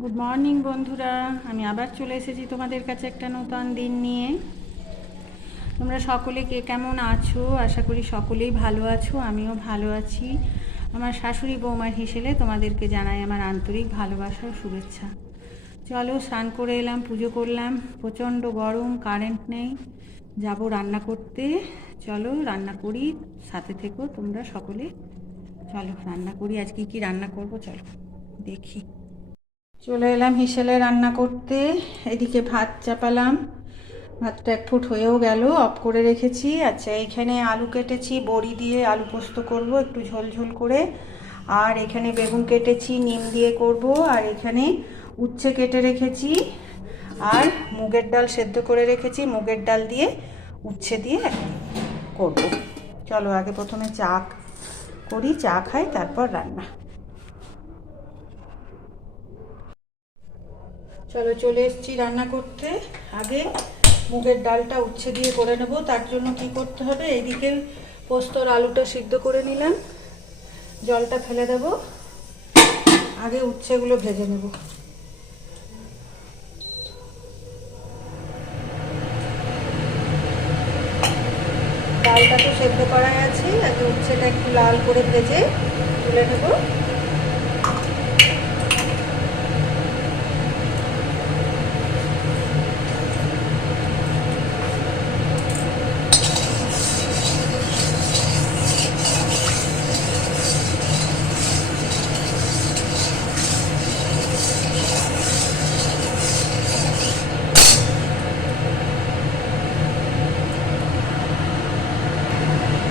Good morning বন্ধুরা, আমি আবার চলে এসেছি তোমাদের কাছে একটা নতুন দিন নিয়ে। তোমরা সকলে কে কেমন আছো? আশা করি সকলেই ভালো আছো, আমিও ভালো আছি। আমার শাশুড়ি বৌমার হিসেবে তোমাদেরকে জানাই আমার আন্তরিক ভালোবাসা ও শুভেচ্ছা। চলো, স্নান করে এলাম, পুজো করলাম। প্রচণ্ড গরম, কারেন্ট নেই, যাব রান্না করতে। চলো রান্না করি, সাথে থেকো তোমরা সকলে। চলো রান্না করি, আজকে কি রান্না করব চলো দেখি। চলে এলাম হিসেলে রান্না করতে। এদিকে ভাত চাপালাম, ভাতটা 1 ফুট হয়েও গেল, অফ করে রেখেছি। আচ্ছা, এখানে আলু কেটেছি, বড়ি দিয়ে আলু পোস্ত করব একটু ঝোল ঝোল করে। আর এখানে বেগুন কেটেছি, নিম দিয়ে করব। আর এখানে উচ্ছে কেটে রেখেছি, আর মুগের ডাল সেদ্ধ করে রেখেছি, মুগের ডাল দিয়ে উচ্ছে দিয়ে করব। চলো আগে প্রথমে চা করি, চা খাই, তারপর রান্না। চলো চলে এসেছি রান্না করতে। আগে মুগের ডালটা উচ্ছে দিয়ে করে নেব। তার জন্য কি করতে হবে, এইদিকে পোস্তর আলুটা সিদ্ধ করে নিলাম, জলটা ফেলে দেব। আগে উচ্ছেগুলো ভেজে নেব। ডালটা তো সেদ্ধ করাই আছে, আগে উচ্ছেটা একটু লাল করে ভেজে তুলে নেব।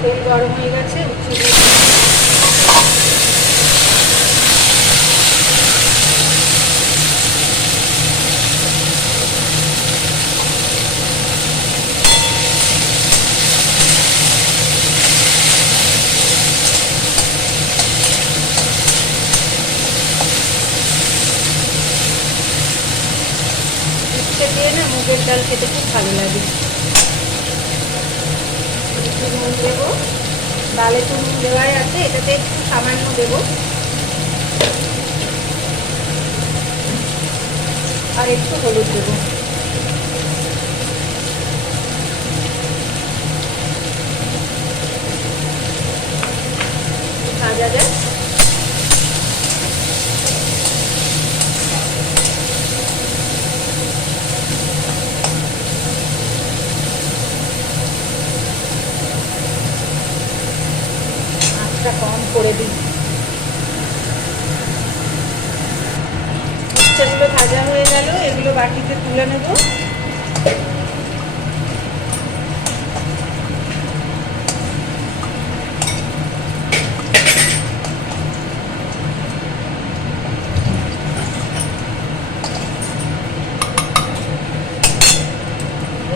তেল গরম হয়ে গেছে, উচ্ছে দিয়ে না মুগের ডাল খেতে খুব ভালো লাগে। একটু নুন দেবো, ডালে তো নুন দেওয়াই আছে, এটাতে একটু সামান্য দেবো। আর একটু হলুদ দেবো। ভাজা যায়। আঁচটা কম করে দিই। উচ্ছেগুলো ভাজা হয়ে গেল, এগুলো বাটিতে তুলে নেব।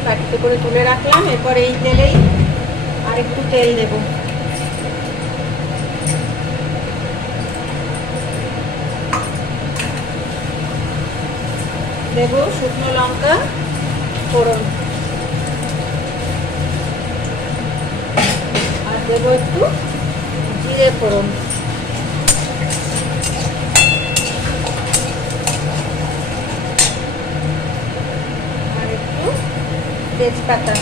বাটিতে করে তুলে রাখলাম। এরপর এই তেলেই আর একটু তেল দেব। দেব শুকনো লঙ্কা ফোড়ন, আর দেব একটু জিরে ফোড়ন, আর একটু তেজপাতা।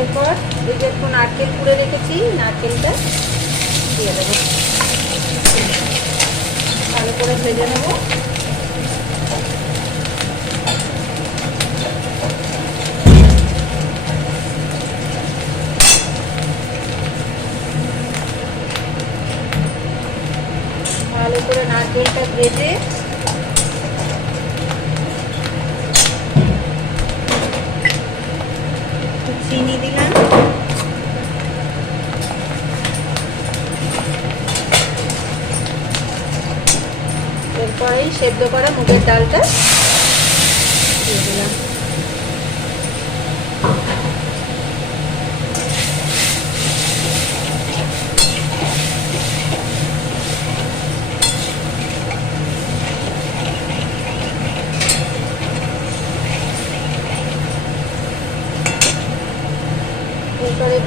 এরপর এই যে একটু নারকেল কুড়ে রেখেছি, নারকেলটা দিয়ে দেবো। ভালো করে ভেজে নেব। ভালো করে নারকেলটা ভেজে চিনি দিলাম। এরপরেই সেদ্ধ করা মুগের ডালটা দিয়ে দিলাম।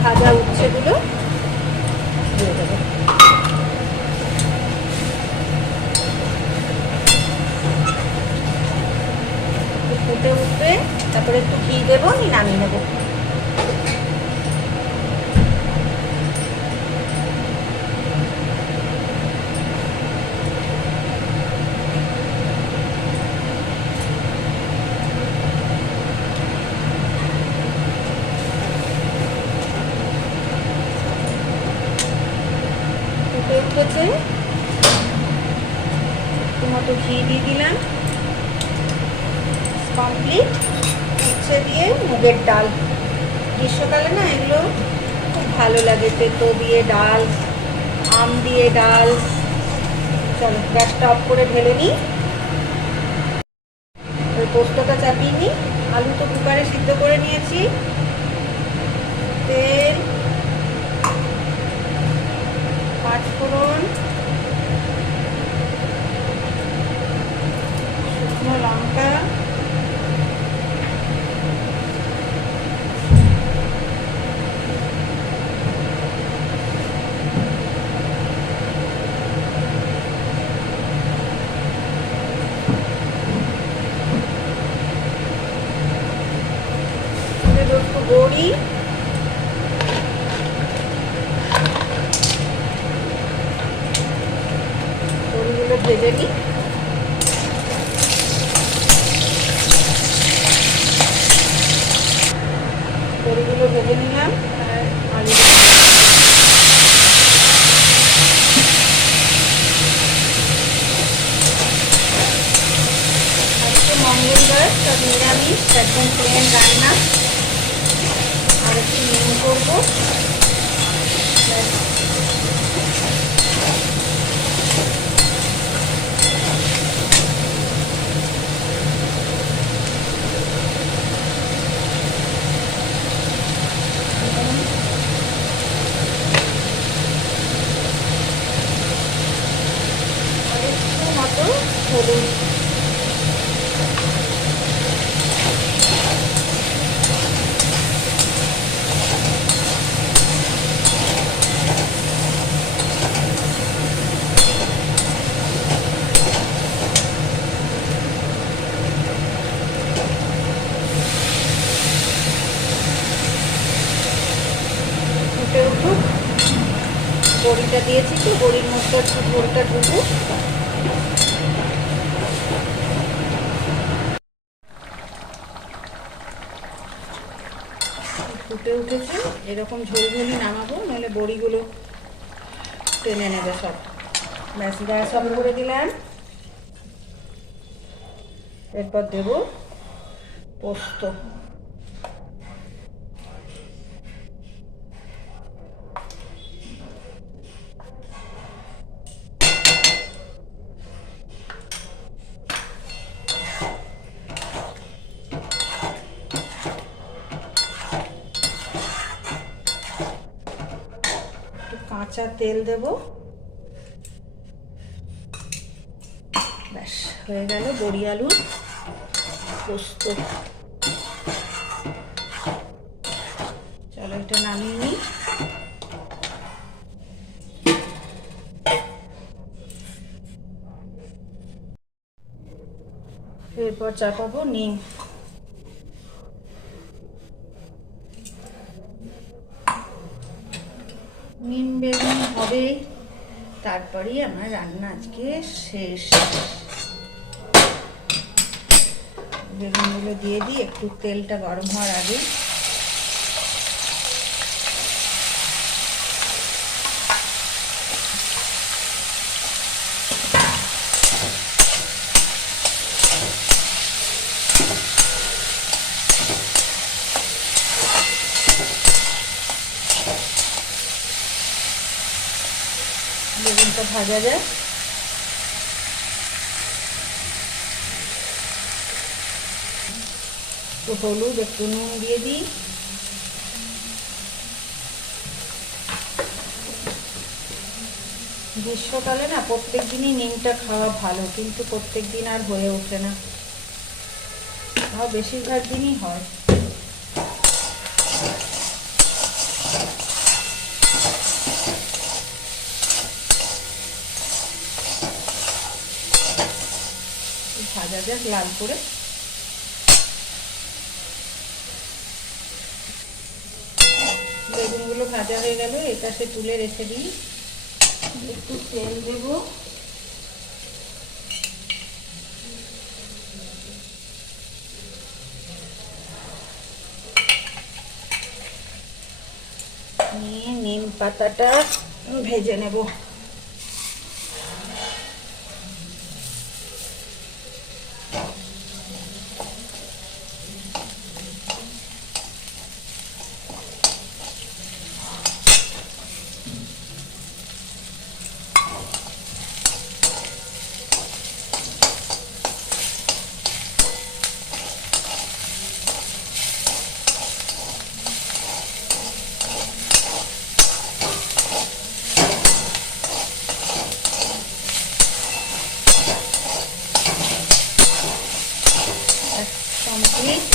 ভাজা উচ্ছেগুলো দিয়ে দেবো। ফুটে উঠবে, তারপরে একটু ঘি দেবো, নামিয়ে নেবো। ফুটে উঠেছে, একটু মতো ঘি দিয়ে দিলাম। কমপ্লিট। উচ্ছে দিয়ে মুগের ডাল, গ্রীষ্মকালে না এগুলো খুব ভালো লাগে। তেতো দিয়ে ডাল, আম দিয়ে ডাল। চলো গ্যাসটা অফ করে ঢেলে নিই। ওই পোস্তটা চাপিয়ে নিই। আলু তো কুকারে সিদ্ধ করে নিয়েছি। তেল, পাঁচফোড়ন, শুকনো লঙ্কা, বড়ি, বড়িগুলো ভেজে নিই। বড়িগুলো ভেজে নিলাম আর আলু আজকে মঙ্গলবার, সব নিরামিষ, একদম প্লেন রান্না। আর একটু নুন করবো। আর একটু মতো হলুদ। ফুটে উঠুক। বড়িটা দিয়েছি, তো বড়ির মধ্যে একটু ঝোলটা ঢুকুক। ফুটে উঠেছে, এরকম ঝোলঝোলি নামাবো, নাহলে বড়িগুলো টেনে নেবে সব। ব্যাস, গ্যাস অন করে দিলাম। এরপর দেবো পোস্ত। কাঁচা তেল দেব। ব্যাস, হয়ে গেল বড়ি আলু পোস্ত। চলো এটা নামিয়ে নিই। এরপর চাপাবো নিম। নিম বেগুন হবে, তারপরেই আমার রান্না আজকে শেষ। বেগুনগুলো দিয়ে দিই একটু তেলটা গরম হওয়ার আগে। বেগুনটা ভাজা যায়। একটু হলুদ, একটু নুন দিয়ে দিই। গ্রীষ্মকালে না প্রত্যেক দিনই নিমটা খাওয়া ভালো, কিন্তু প্রত্যেক দিন আর হয়ে ওঠে না। বেশিরভাগ দিনই হয়। ভাজা যাক লাল করে। বেগুনগুলো ভাজা হয়ে গেল, এটা সে তুলে রেখে দিই। একটু তেল দেব, নিয়ে নিম পাতাটা ভেজে নেব। কমপ্লিট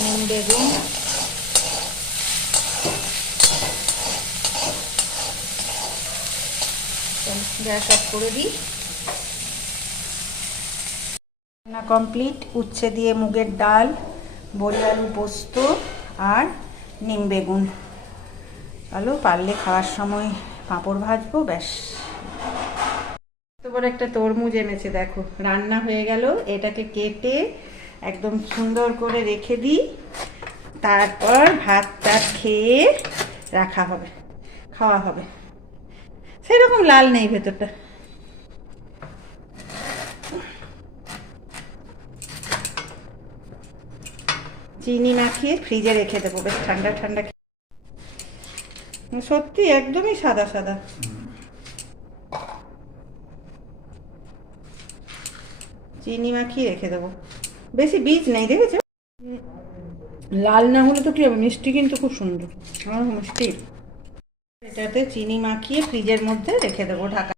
নিম বেগুন। গ্যাস অফ করে দিই। রান্না কমপ্লিট। উচ্ছে দিয়ে মুগের ডাল, বড়ি আলু পোস্ত আর নিম বেগুন। আলু পারলে খাওয়ার সময় পাঁপড় ভাজবো, ব্যাস। তো বড় একটা তরমুজ এনেছে, দেখো। রান্না হয়ে গেল, এটাকে কেটে একদম সুন্দর করে রেখে দিই, তারপর ভাত টাত খেয়ে রাখা হবে, খাওয়া হবে। সেরকম লাল নেই ভেতরটা। চিনি মাখিয়ে ফ্রিজে রেখে দেবো, বেশ ঠান্ডা ঠান্ডা। সত্যি একদমই সাদা সাদা। চিনি মাখিয়ে রেখে দেবো, বেশি বীজ নেই, দেখেছো? লাল না হলে তো কি হবে, মিষ্টি কিন্তু খুব সুন্দর, মিষ্টি। এটাতে চিনি মাখিয়ে ফ্রিজের মধ্যে রেখে দেবো ঢাকা।